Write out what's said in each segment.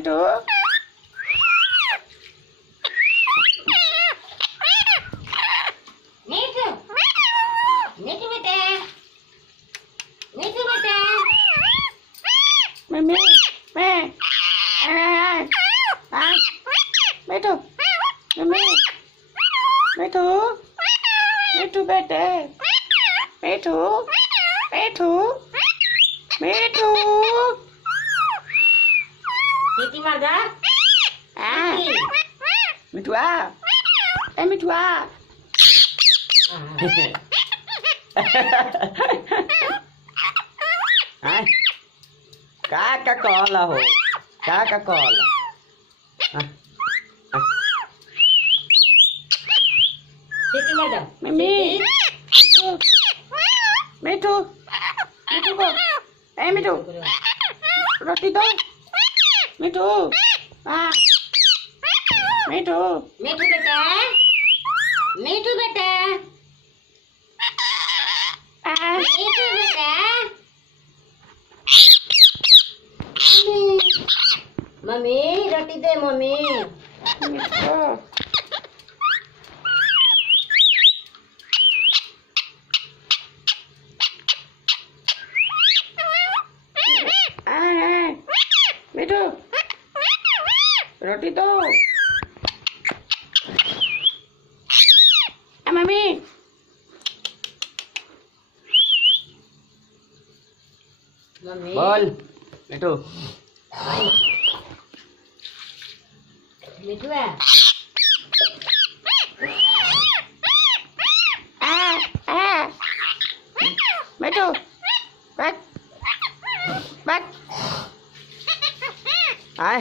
मिठू मिठू मिठू बेटा मिठू बेटा मम्मी मैं मिठू मम्मी मिठू मिठू बेटे मिठू मिठू मिठू सीटी मार जा मिठुआ ए मिठुआ का कहला हो का कहला सीटी मार जा मम्मी मिठू मिठू को ए मिठू रोटी दो मिठू मिठू मिठू बेटा मिठू बेटा मिठू बेटा मम्मी रोटी दे मम्मी मिठू मिठू रोटी दो मम्मी मम्मी बोल मिठू मिठू है मिठू बैठ बैठ आए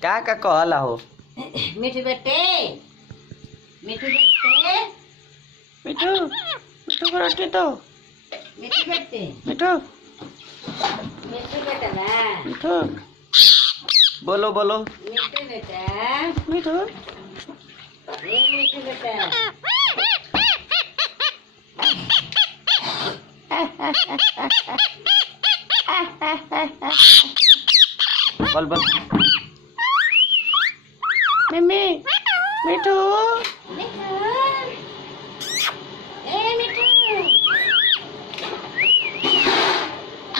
क्या कहला हो मिठू बेटे मिठू बेटे मिठू मिठू को रोटी दो मिठू बेटे मिठू मिठू बेटा ना मिठू बोलो बोलो मिठू बेटा मिठू ये मिठू बेटा बोल बोल मम्मी मिठू मिठू ए मिठू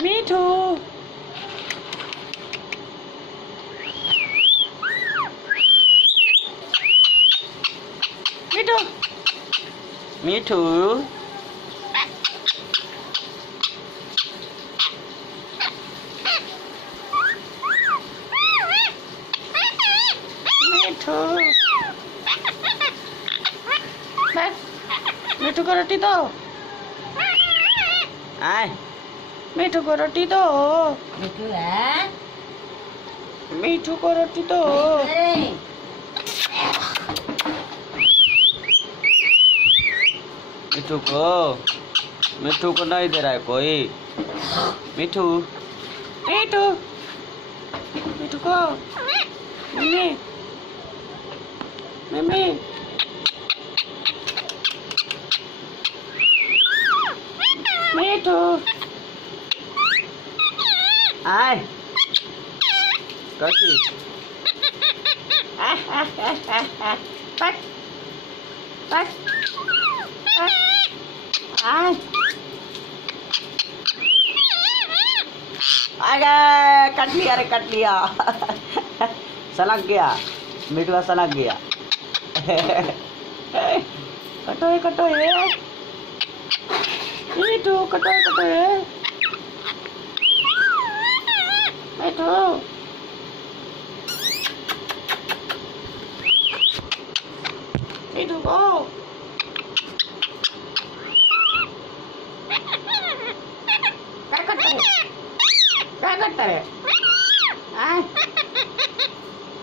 मिठू मिठू मिठू मिठू बस मिठू को रोटी दो आए मिठू को रोटी दो मिठू है मिठू को रोटी दो मिठू को नहीं दे रहा है कोई मिठू मिठू मिठू को मम्मी मम्मी मिठू आए कसी पट पट आए आ गए कट लिया रे कट लिया सनक गया मिठुआ सनक गया कटो है मिठू कटो है मिठू मिठू को क्या करता है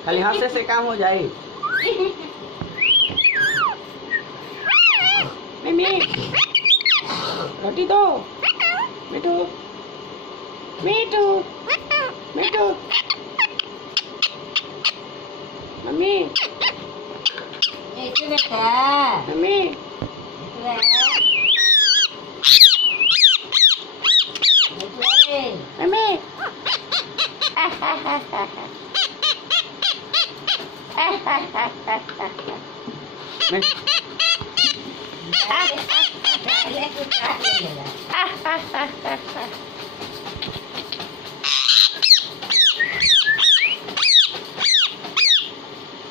खाली हंसने से काम हो जाए मम्मी रोटी दो मिठू मिठू मिठू मम्मी मिठू बेटा मम्मी मम्मी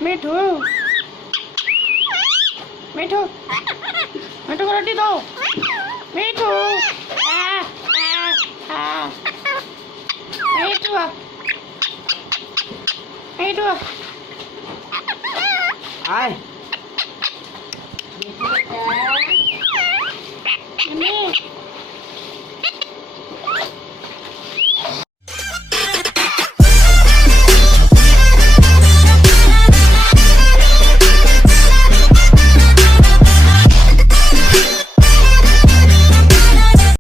मिठू मिठू मिठू को रोटी दो मिठू मिठू मिठू आए बेटा